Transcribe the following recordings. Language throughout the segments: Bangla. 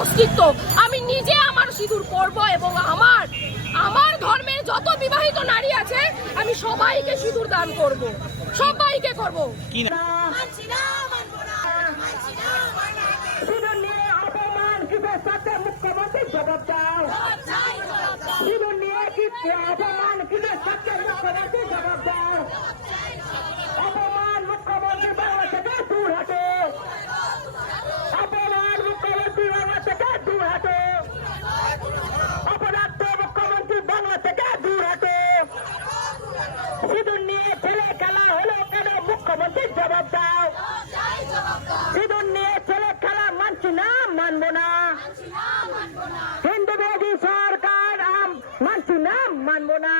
অস্তিত্ব। আমি নিজে আমার সিঁদুর পরব এবং আমার আমার ধর্মের যত বিবাহিত নারী আছে আমি সবাইকে সিঁদুর দান করব। সবাইকে করব। অপমান মুখ্যমন্ত্রী জবাব দাও? কি অপমান কিসের সাথে মুখ্যমন্ত্রী জবাব দাও? অপমান মুখ্যমন্ত্রী বাংলা নিয়ে ছেলে খেলা হলো কেন? মুখ্যমন্ত্রীর জবাব দাও। সিঁদুর নিয়ে ছেলে খেলা মানছি না, মানবো না হিন্দু বিরোধী সরকার আম মানছি না মানবো না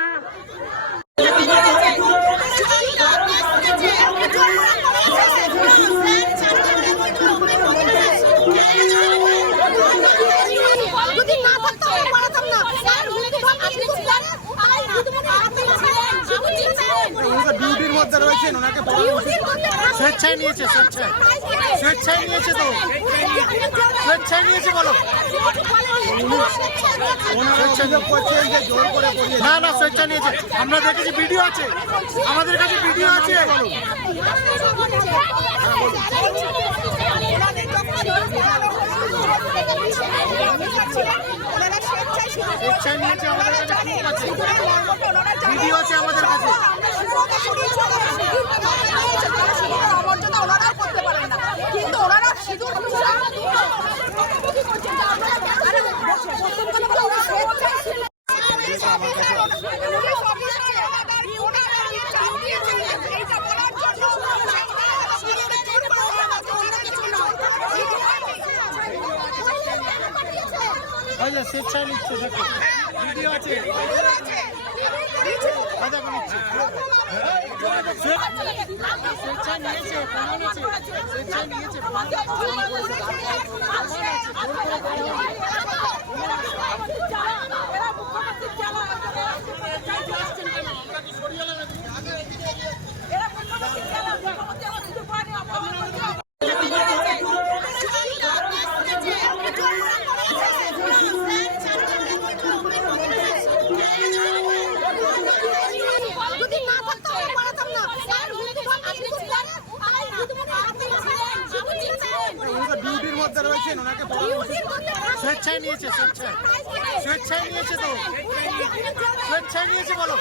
যদি না থাকতো আমি পারাতাম না স্যার উনি তো আপনি ছিলেন আপনি ছিলেন মধ্যে রয়েছেন ওনাকে স্বেচ্ছায় নিয়েছে স্বেচ্ছায়। স্বেচ্ছায় নিয়েছে তো। স্বেচ্ছায় নিয়েছে বলো। না না স্বেচ্ছা নিয়েছে। আমরা দেখেছি ভিডিও আছে। আমাদের কাছে ভিডিও আছে বলো। স্বেচ্ছায় নিয়েছে আমাদের কাছে প্রুফ আছে। ভিডিও আছে আমাদের কাছে। কিন্তু ওনারা সিঁদুর ওই যে স্বেচ্ছায় নিচ্ছে দেখো ভিডিও আছে? স্বেচ্ছায় নিয়েছে প্রমাণ আছে স্বেচ্ছায় নিয়েছে প্রমাণ আছে। যদি না থাকতো আমি পারাতাম না স্যার উনি তো আপনি ছিলেন আপনি ছিলেন ওনারা মধ্যে রয়েছেন ওনাকে স্বেচ্ছায় নিয়েছে স্বেচ্ছায়। স্বেচ্ছায় নিয়েছে তো। স্বেচ্ছায় নিয়েছে বলো।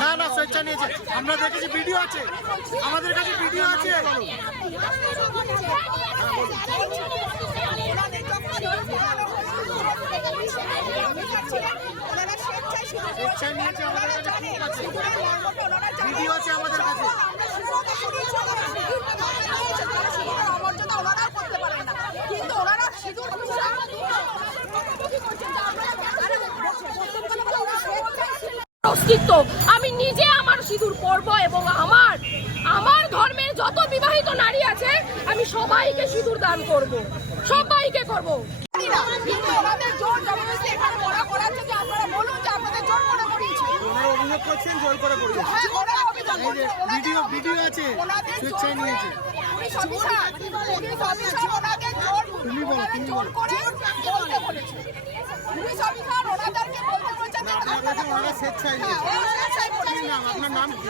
না না স্বেচ্ছায় নিয়েছে। আমরা দেখেছি ভিডিও আছে। আমাদের কাছে ভিডিও আছে। স্বেচ্ছায় নিয়েছে আমাদের কাছে। আছে ভিডিও আছে আমাদের কাছে অমর্যাদা ওনারাও করতে পারেন না কিন্তু ওনারা সিঁদুর অস্তিত্ব। আমি নিজে আমার সিঁদুর পরব এবং আমার আমার ধর্মের যত বিবাহিত নারী আছে আমি সবাইকে সিঁদুর দান করব। সবাইকে করব। হ্যাঁ, ভিডিও ভিডিও আছে স্বেচ্ছায় নিয়েছে। তুমি বলো, তুমি বলো। নাম আপনার নাম কি?